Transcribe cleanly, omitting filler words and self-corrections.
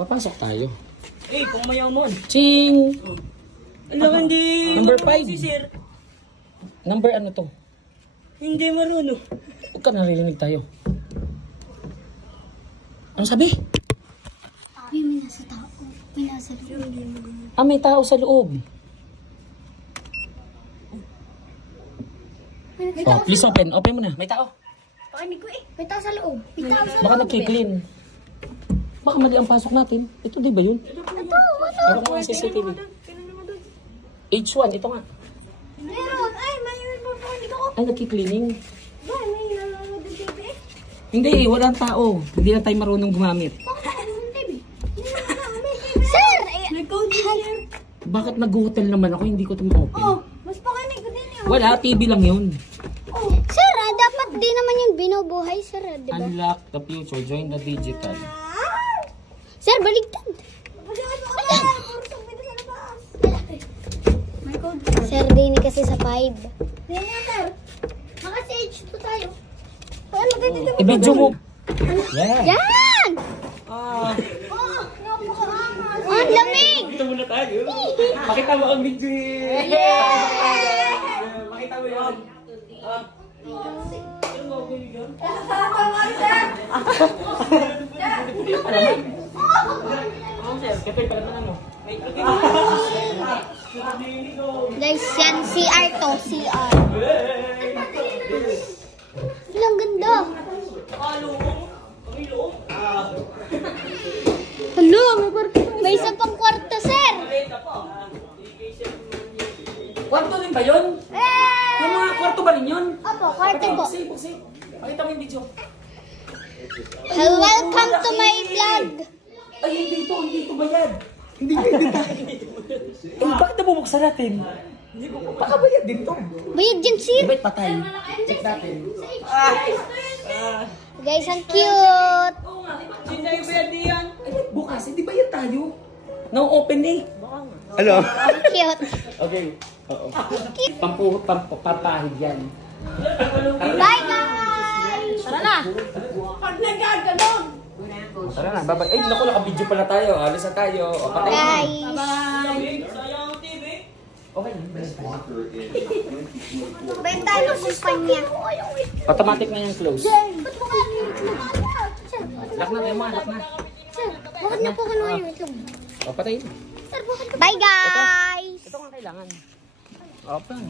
Papasok tayo. Eh, kung mayaman. Ching! Alam, hindi. Number 5. Si sir. Number ano to? Hindi marunong. Huwag ka naririnig tayo. Ano sabi? May nasa tao. May nasa loob. Ah, may tao sa loob. Oh, please open. Open mo na. May tao. Pakinig ko eh. May tao sa loob. May tao sa Baka loob. nagki-clean. Baka mali ang pasok natin. Ito, di ba yun? Ito. Parang mga CCTV. H1, ito nga. Meron. Ay, may pakinig ako. Ay, nagki-cleaning. Ay, may nanonood ng TV eh. Hindi, walang tao. Hindi na tayo marunong gumamit. Bakit ako ng TV? Sir! Nag-code sir. Bakit nag-hotel naman ako? Hindi ko ito ma-open. Oh, mas pakinig ko din yun. Wala, TV lang yun. Oh. Sir, dapat di naman yun binubuhay, sir, di ba? Unlock the future. Join the digital. Sir, baligtad. Sir, dini kasi sa 5. Dini na, sir. Naka-stage 2 tayo. Ay, maganda. I-video mo. Yan. Yan! Ah. Oh, napakaangas. Oh, ang lamig! Ito muna tayo. Pakita mo ang video. Pakita mo yun. Ah. Ano mo ako yun? Ano sir? Kapit pala na ano? Guys, yan CR to, CR. Ilang ganda. Hello, may isa pang kwarto, sir. Kwarto rin ba yun? Yung mga kwarto ba rin yun? Opo, kwarto po. Buksi. Pakita mo yung video. Welcome to my vlog. Ay, hindi ito bayad. Hindi tayo. Eh, bakit nabubuksan natin? Baka bayad din to. Bayad dyan, sir. Ba't patay? Check natin. Guys, ang cute. Hindi yung bayad diyan. Ay, bukas, hindi bayad tayo. No-open eh. Ano? Ang cute. Okay. Oo. Pampahid yan. Bye, guys. Tara na. Pag nagaganon. Tara na, babay. Ay, naku, naka-video pala tayo. Alis na tayo. O, patay. Guys. Sayang TV. Okay. Benta ng kumpanya. Automatic na yung close. Ba't mo kayo? Sir, Lock na tayo mga, lock na. sir, bakit niyo po kinuha yung itlog? O, patay. Sir, bakit? Bye, guys. Ito nga kailangan. Open.